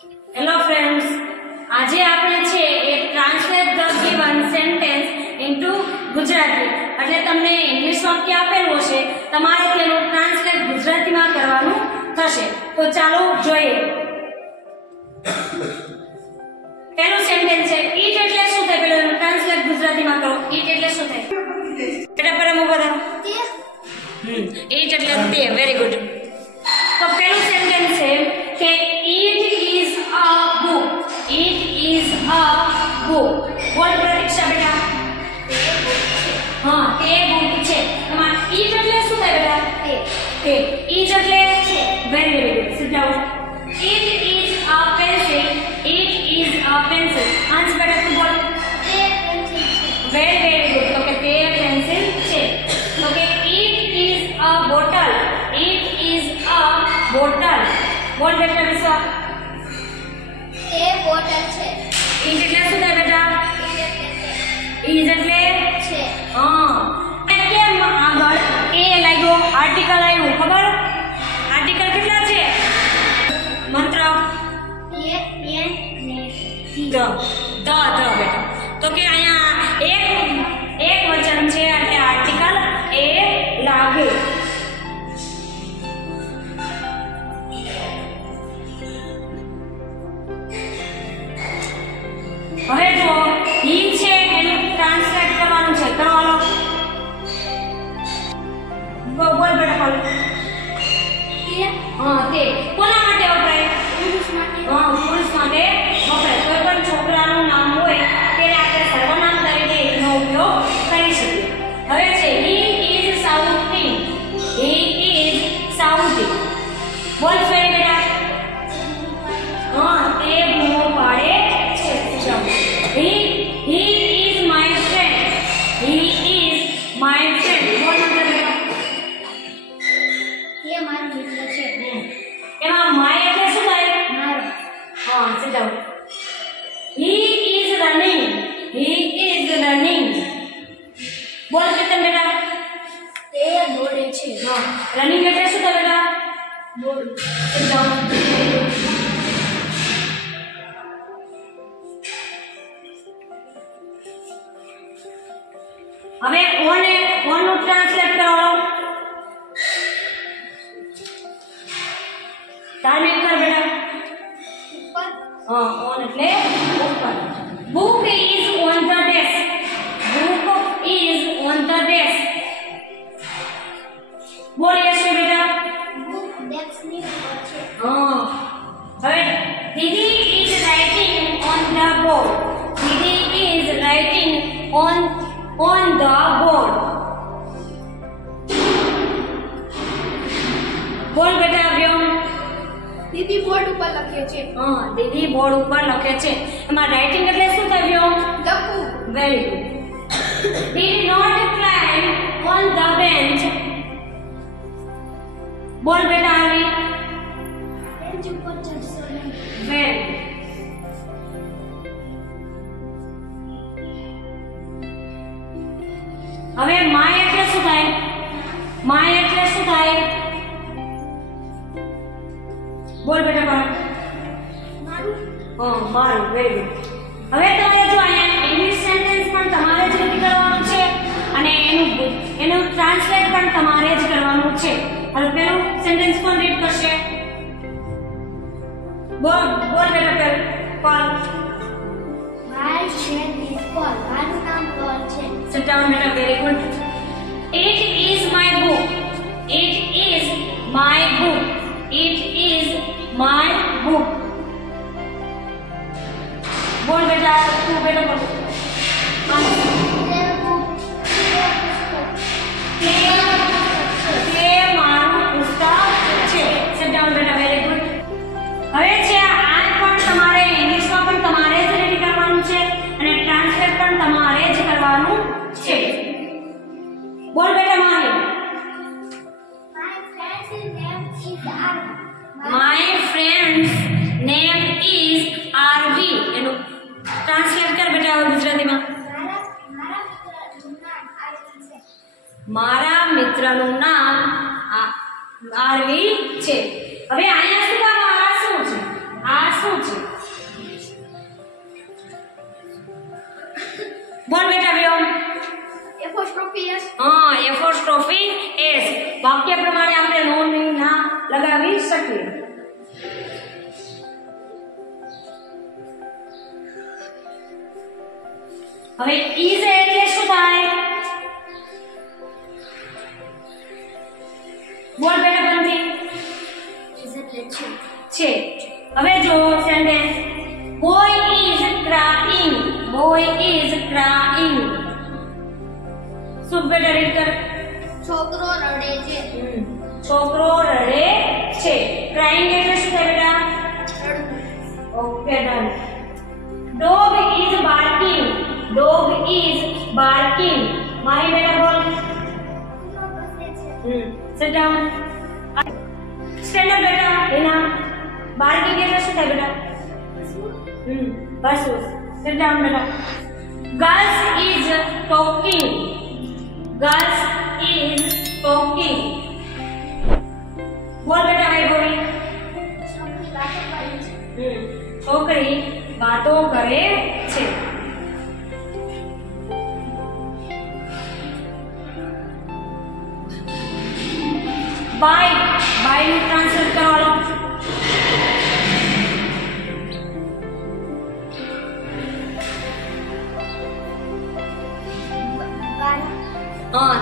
Hello friends, આજે આપણે છે એક translate the given sentence into Gujarati એટલે તમને ઇંગ્લિશ વાક્ય આપેલું હશે, તમારે તેનું ટ્રાન્સલેટ ગુજરાતીમાં કરવાનું થશે. તો ચાલો જોઈએ. પહેલું સેન્ટેન્સ છે ઈટ એટલે શું થાય? પેલું ટ્રાન્સલેટ ગુજરાતીમાં કરો. ઈટ એટલે શું થાય? બેટા પહેલા હું બતાવું. ઈટ એટલે તે. Very good. તો પહેલું સેન્ટેન્સ છે કે it is a book. It is a book. બોલ પ્રતીક્ષા બેટા. હા, તે બુક છે. તમાર ઈટ એટલે શું થાય બેટા? તે. ઈટ એટલે છે. Very very good. Sit down. It is a pencil. It is a pencil. આન્સ બેટા તું બોલ. તે પેન્સિલ છે. Very very good. તો કે તે પેન્સિલ છે. તો કે it is a bottle. It is a bottle. બોલ બેટા વિશ્વા. તે બોટલ છે. ઈટ એટલે શું થાય બેટા? ઈઝ એટલે છે. હા. કેમ આગળ એ લાગ્યો? આર્ટિકલ આવ્યું. ખબર? આર્ટિકલ કેટલા છે? મંત્ર એક બે ને ધ બેટા. તો કે અહીંયા એક વચન છે એટલે આર્ટિકલ એ લાગે. હવે જો હી છે એનું ટ્રાન્સલેટ કરવાનું છે. કરવાનો. બોલ બેટા બોલ. હા, તે કોના માટે વપરાય? પુરુષ માટે. હા, પુરુષ માટે વપરાય. કોઈ પણ છોકરાનું નામ હોય તેને આપણે સર્વનામ તરીકે એનો ઉપયોગ કરી શકીએ. હવે છે હી ઇઝ સાઉથિંગ. He is સાઉથિંગ. બોલ ફ્રેન્ડ બેટા. હા, તે બૂમો પાડે છે. He is my friend. He is my friend. બોલ મંત્ર બેટા. તે મારો મિત્ર છે. એમાં માય એટલે શું થાય? મારો. હા, sit down. He is running. He is running. બોલ કેતન બેટા. તે દોડે છે. હા, રનિંગ એટલે શું થાય બેટા? દોડ. sit down. હવે ઓન નું ટ્રાન્સલેટ કરો. ધાર્મિક કર બેટા. ઉપર. હા, ઓન એટલે ઉપર. Book is on the desk. Book is on the desk. બોલીએ છે બેટા. બુક ડેસ્ક ની ઉપર છે. હા. હવે દીદી is writing on the board. Didi is writing on the board. બોલ બેટા વ્યોમ. દીદી બોર્ડ ઉપર લખે છે. હા, દીદી બોર્ડ ઉપર લખે છે. એમાં રાઇટિંગ એટલે શું થયું? લખવું. Very good. Did not climb on the bench. બોલ બેટા આવી. બેન્ચ ઉપર ચડશો નહીં. વેરી હવે માય એટલે શું થાય? માય એટલે શું થાય? બોલ બેટા બાળ. મારું. હા, મારું. Very good. હવે તમારે જો અહીંયા ઇંગ્લિશ સેન્ટેન્સ પણ તમારે જ રીડ કરવાનું છે અને એનું ટ્રાન્સલેટ પણ તમારે જ કરવાનું છે. હવે પેલું સેન્ટેન્સ કોણ રીડ કરશે? બોલ બેટા પેલું. Call. My friend is Paul. મારું નામ પોલ છે. Sit down બેટા. Very good. It is my book. It is my book. It is my book. બોલ બેટા તું બેટા બોલ. તે બુક. તે મારું પુસ્તક છે. Sit down બેટા. Very good. હવે છે આ પણ તમારે ઇંગ્લિશમાં પણ તમારે જ રીડ કરવાનું છે અને ટ્રાન્સલેટ પણ તમારે જ કરવાનું છે. બોલ બેટા Mahi. My friend's name is My friend's name is Arvi. RV. એનું ટ્રાન્સલેટ કર બેટા હવે ગુજરાતીમાં. મારા મિત્રનું નામ આરવી છે. મારા મિત્રનું નામ આરવી છે. હવે અહીંયા શું કામ? આ શું છે? આ શું છે? વાક્ય પ્રમાણે આપણે નો ની ના લગાવી શકીએ. હવે is એટલે શું થાય? બોલ બેટા બંધી. is એટલે છે. હવે જો sentence boy is crying. boy is crying. શું બેટા રીડ કર. છોકરો રડે છે. છોકરો રડે છે. crying એટલે શું થાય બેટા? Okay done. dog is barking. dog is barking. Mahi બેટા બોલ. sit down. stand up બેટા. એના barking એટલે શું થાય બેટા? બસ sit down બેટા. girls is talking. girls is talking. બોલ બેટા ભાઈ બોલી. છોકરી વાતો કરે છે. બાય બાય નું ટ્રાન્સલેટ કરવાનો.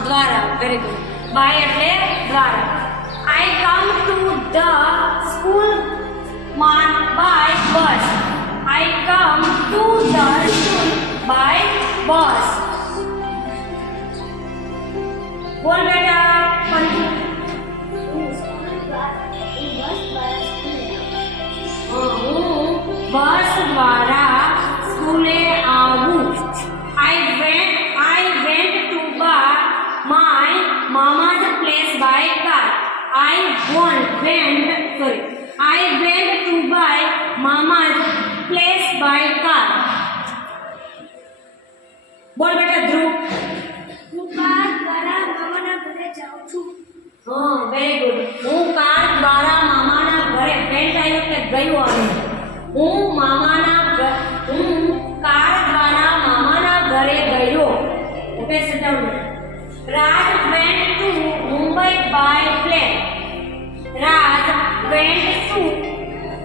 દ્વારા. Very good. બાય એટલે દ્વારા. I come to the school by bus. I come to the school by bus. બોલ બેટા પંતુ. હું બસ દ્વારા સ્કૂલે આવું. I went to my mama's place by car. I went to buy mama's place by car. બોલ બેટા ધ્રુવ. હું કાર દ્વારા મામાના ઘરે જાઉં છું. Very good. હું કાર દ્વારા મામાના ઘરે. વેન્ટ આવ્યો કે ગયો આવ્યો. હું કાર દ્વારા મામાના ઘરે ગયો. Okay sit down. Raj went to Mumbai by plane. Raj went to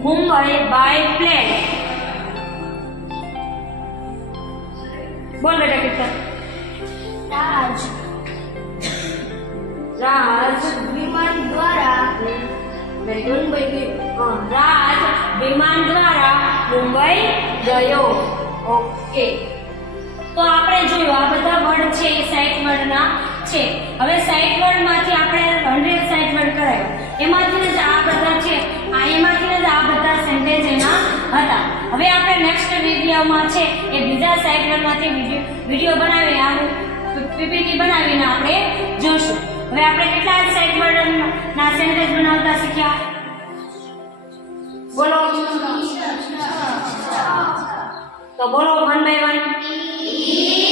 Mumbai by plane. બોલ બેટા કિશન. રાજ વિમાન દ્વારા રાજ વિમાન દ્વારા મુંબઈ ગયો. ઓકે. તો આપણે જોયું આ બધા વર્ડ છે એ સાઇટ વર્ડના છે. હવે સાઇટ વર્ડમાંથી આપણે 100 સાઇટ વર્ડ કરાયો. એમાંથી જ આ બધા છે. એમાંથી જ આ બધા સેન્ટેન્સ એના હતા. હવે આપણે નેક્સ્ટ વિડિયોમાં છે એ બીજા સાઇટ વર્ડમાંથી વિડિયો બનાવી આવું પીપીટી બનાવીને આપણે જોશું. હવે આપણે કેટલા સાઇટ વર્ડના સેન્ટેન્સ બનાવતા શીખ્યા? બોલો. તો બોલો 1 by 1.